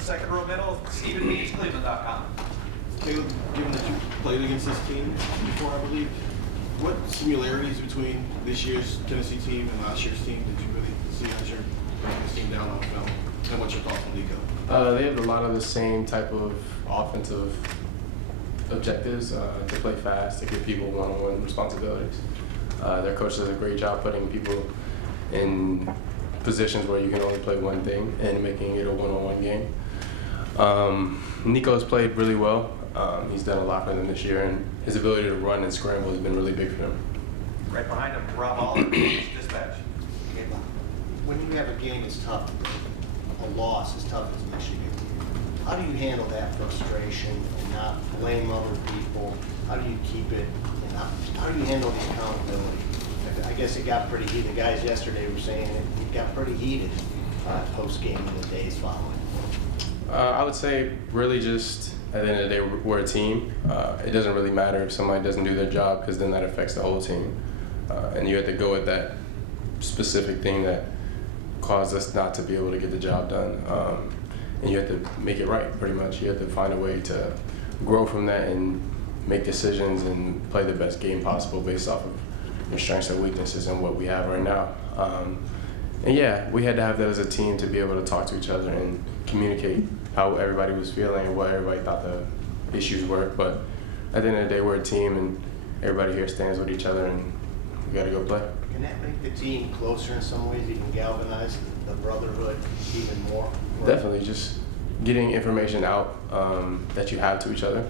Second row middle, Stephen Means, Cleveland.com. Caleb, given that you played against this team before, I believe, what similarities between this year's Tennessee team and last year's team did you really see as you're breaking this team down on film? And what's your thoughts on Nico? They have a lot of the same type of offensive objectives, to play fast, to give people one-on-one responsibilities. Their coach does a great job putting people in positions where you can only play one thing and making it a one-on-one game. Nico's played really well. He's done a lot for them this year, and his ability to run and scramble has been really big for him. Right behind him, Rob Oliver, Dispatch. When you have a game as tough, a loss as tough as Michigan, how do you handle that frustration and not blame other people? How do you keep it, and how do you handle the accountability? I guess it got pretty heated. The guys yesterday were saying it got pretty heated post-game in the days following. I would say really just at the end of the day, we're a team. It doesn't really matter if somebody doesn't do their job, because then that affects the whole team. And you have to go with that specific thing that caused us not to be able to get the job done. And you have to make it right, pretty much. You have to find a way to grow from that and make decisions and play the best game possible based off of your strengths and weaknesses and what we have right now. And yeah, we had to have that as a team to be able to talk to each other and communicate how everybody was feeling and what everybody thought the issues were. But at the end of the day, we're a team, and everybody here stands with each other, and we got to go play. Can that make the team closer in some ways? You can galvanize the brotherhood even more? Definitely, just getting information out that you have to each other,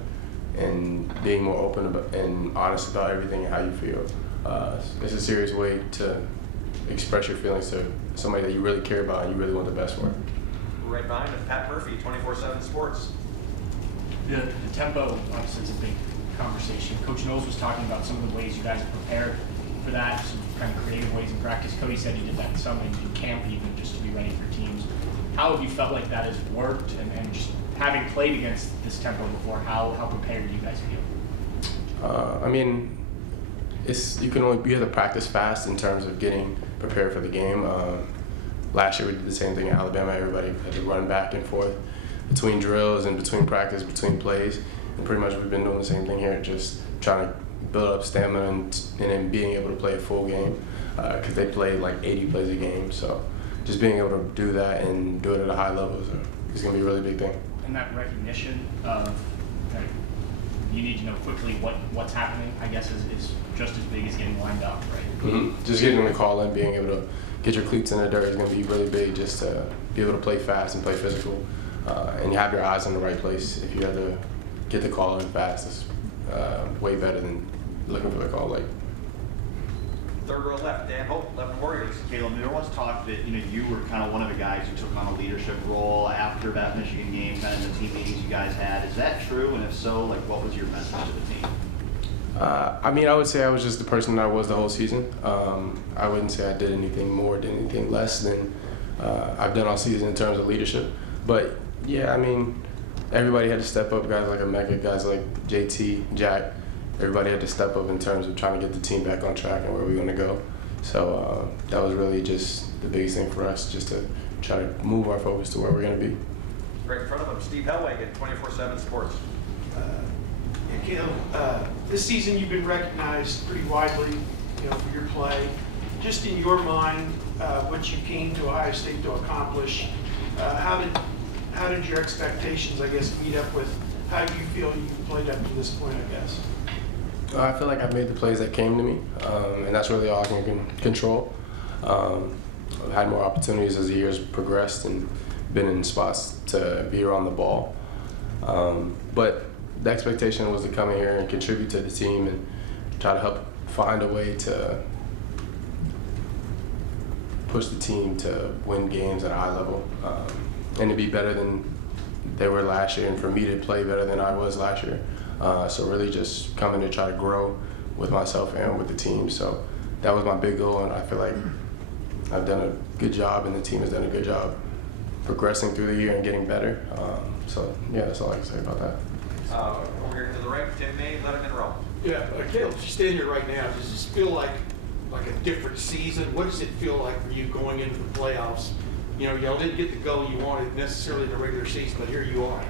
and being more open about and honest about everything and how you feel. It's a serious way to express your feelings to somebody that you really care about and you really want the best for. Right behind him, Pat Murphy, 24/7 Sports. The tempo, obviously, is a big conversation. Coach Knowles was talking about some of the ways you guys have prepared for that, some kind of creative ways in practice. Cody said he did that some in camp, even just to be ready for teams. How have you felt like that has worked, and just having played against this tempo before, how prepared do you guys feel? I mean, you have to practice fast in terms of getting prepared for the game. Last year we did the same thing in Alabama. Everybody had to run back and forth between drills and between practice, between plays, and pretty much we've been doing the same thing here, just trying to build up stamina and then being able to play a full game, because they play like 80 plays a game. So just being able to do that and do it at a high level is going to be a really big thing. And that recognition of you need to know quickly what's happening, I guess, is just as big as getting lined up, right? Mm-hmm. Just getting the call and being able to get your cleats in the dirt is going to be really big, just to be able to play fast and play physical. And you have your eyes in the right place. If you have to get the call in fast, it's way better than looking for the call late. Third row left, Dan Hope, 11 Warriors. Caleb, there was talk that you were kind of one of the guys who took on a leadership role after that Michigan game, kind of in the team meetings you guys had. Is that true? And if so, what was your message to the team? I mean, I would say I was just the person that I was the whole season. I wouldn't say I did anything more, did anything less than I've done all season in terms of leadership. But yeah, I mean, everybody had to step up. Guys like Emeka, guys like JT, Jack. Everybody had to step up in terms of trying to get the team back on track and where we're going to go. So that was really just the biggest thing for us, just to try to move our focus to where we're going to be. Right in front of him, Steve Hellwagen, 24/7 Sports. Caleb, this season you've been recognized pretty widely, for your play. Just in your mind, what you came to Ohio State to accomplish, how did your expectations, I guess, meet up with how you feel you played up to this point, I guess? I feel like I've made the plays that came to me, and that's really all I can control. I've had more opportunities as the years progressed and been in spots to be around the ball. But the expectation was to come in here and contribute to the team and try to help find a way to push the team to win games at a high level, and to be better than they were last year, and for me to play better than I was last year. So really just coming to try to grow with myself and with the team. So that was my big goal, and I feel like I've done a good job, and the team has done a good job progressing through the year and getting better. So yeah, that's all I can say about that. Over here to the right, Tim May, Letterman Row. Yeah, Caleb, you stand here right now. Does this feel like a different season? What does it feel like for you going into the playoffs you know, y'all didn't get the goal you wanted necessarily in the regular season, but here you are,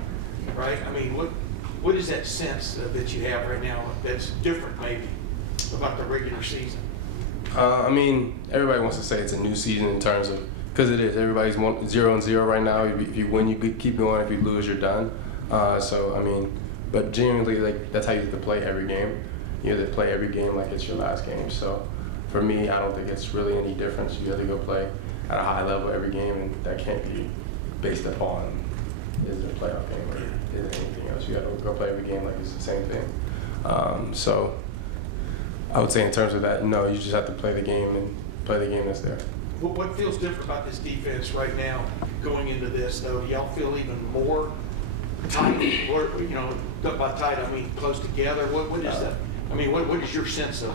right? I mean, what is that sense that you have right now that's different maybe about the regular season? I mean, everybody wants to say it's a new season in terms of, because it is. Everybody's 0-0 right now. If you win, you keep going. If you lose, you're done. So I mean, but genuinely, like that's how you have to play every game. You have to play every game like it's your last game. So for me, I don't think it's really any difference. You have to go play at a high level every game, and that can't be based upon is it a playoff game or is it anything else. You got to go play every game like it's the same thing. So I would say in terms of that, no, you just have to play the game and play the game that's there. What feels different about this defense right now going into this, though? Do y'all feel even more tight? Or, you know, by tight, I mean close together. What is that? I mean, what is your sense of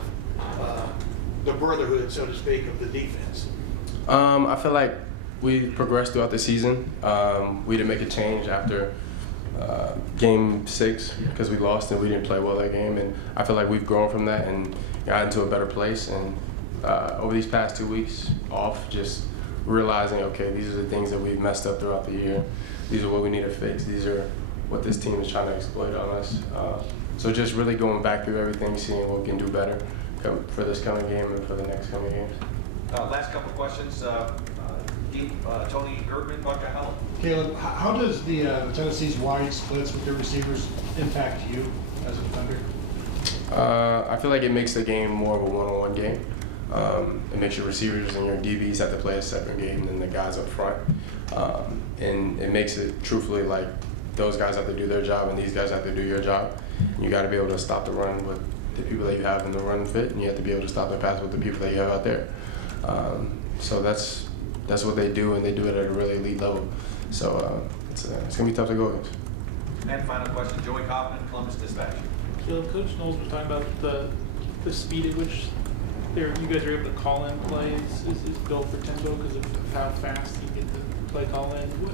the brotherhood, so to speak, of the defense? I feel like we progressed throughout the season. We didn't make a change after game 6 because we lost and we didn't play well that game. And I feel like we've grown from that and got into a better place. And over these past 2 weeks off, just realizing, okay, these are the things that we've messed up throughout the year. These are what we need to fix. These are what this team is trying to exploit on us. So just really going back through everything, seeing what we can do better for this coming game and for the next coming games. Last couple of questions. Tony Gertman, Buckeye. Caleb, how does the Tennessee's wide splits with their receivers impact you as a defender? I feel like it makes the game more of a one-on-one game. It makes your receivers and your DBs have to play a separate game than the guys up front. And it makes it truthfully like those guys have to do their job and these guys have to do your job. You got to be able to stop the run with the people that you have in the run fit, and you have to be able to stop the pass with the people that you have out there. So that's what they do, and they do it at a really elite level. So it's going to be tough to go against. And final question, Joey Kaufman, Columbus Dispatch. Caleb, Coach Knowles was talking about the speed at which you guys are able to call in plays is built for tempo because of how fast you get the play call in. What,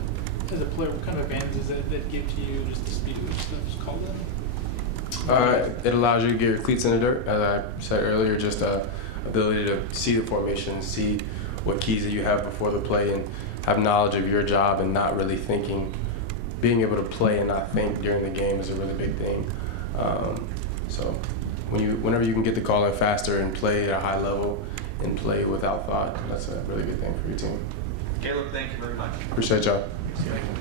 as a player, what kind of advantages that give to you, just the speed at which stuff's called in? It allows you to get your cleats in the dirt, as I said earlier, just ability to see the formation, see what keys that you have before the play, and have knowledge of your job and not really thinking. Being able to play and not think during the game is a really big thing. So whenever you can get the call in faster and play at a high level and play without thought, that's a really good thing for your team. Caleb, thank you very much. Appreciate y'all.